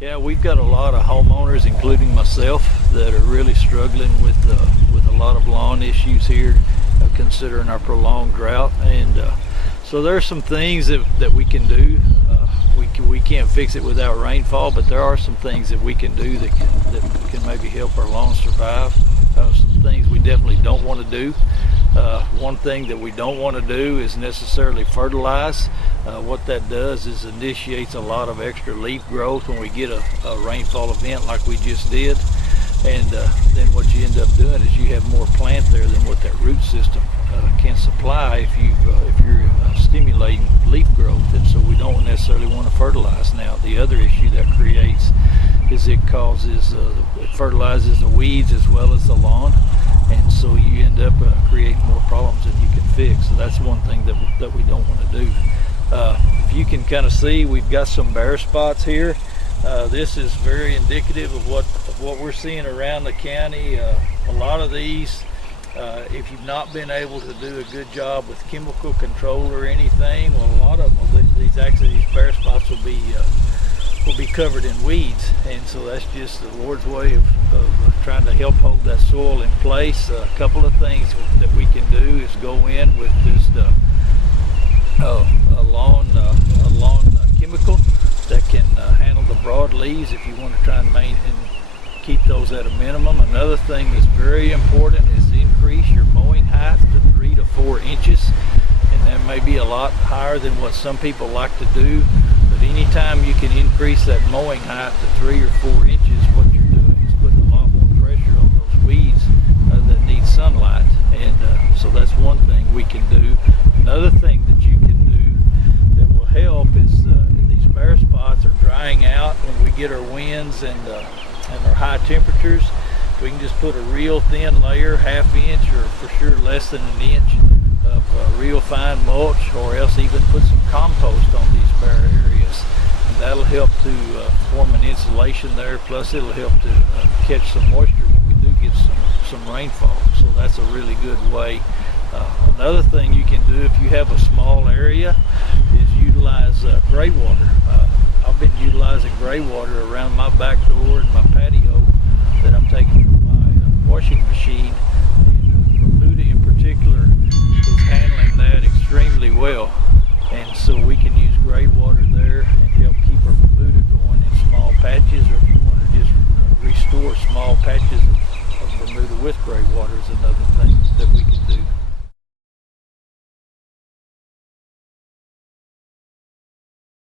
Yeah, we've got a lot of homeowners, including myself, that are really struggling with a lot of lawn issues here, considering our prolonged drought. And so there are some things that we can do. We can't fix it without rainfall, but there are some things that we can do that can maybe help our lawns survive. Some things we definitely don't want to do. One thing that we don't want to do is necessarily fertilize. What that does is initiates a lot of extra leaf growth when we get a rainfall event like we just did. And then what you end up doing is you have more plant there than what that root system can supply if you're stimulating leaf growth. And so we don't necessarily want to fertilize. Now, the other issue that creates is it fertilizes the weeds as well as the lawn, and so you end up creating more problems than you can fix. So that's one thing that we don't want to do. If you can kind of see, we've got some bare spots here. This is very indicative of what we're seeing around the county. A lot of these, if you've not been able to do a good job with chemical control or anything, well, a lot of them, these bare spots will be covered in weeds, and so that's just the Lord's way of trying to help hold that soil in place. A couple of things that we can do is go in with just a lawn chemical that can handle the broad leaves if you want to try and keep those at a minimum. Another thing that's very important is increase your mowing height to 3 to 4 inches, and that may be a lot higher than what some people like to do. But anytime you can increase that mowing height to 3 or 4 inches, what you're doing is putting a lot more pressure on those weeds that need sunlight. And so that's one thing we can do. Another thing that you can do that will help is these bare spots are drying out when we get our winds and our high temperatures. We can just put a real thin layer, ½ inch or for sure less than an inch of real fine mulch, or else even put some compost on these bare areas, and that'll help to form an insulation there, plus it'll help to catch some moisture when we do get some rainfall. So that's a really good way. Another thing you can do if you have a small area is utilize gray water. I've been utilizing gray water around my back door and my patio that I'm taking from my washing machine. Bermuda in particular is handling that extremely well, and so we can use gray water there and help keep our Bermuda going in small patches, or if you want to just restore small patches of Bermuda with gray water is another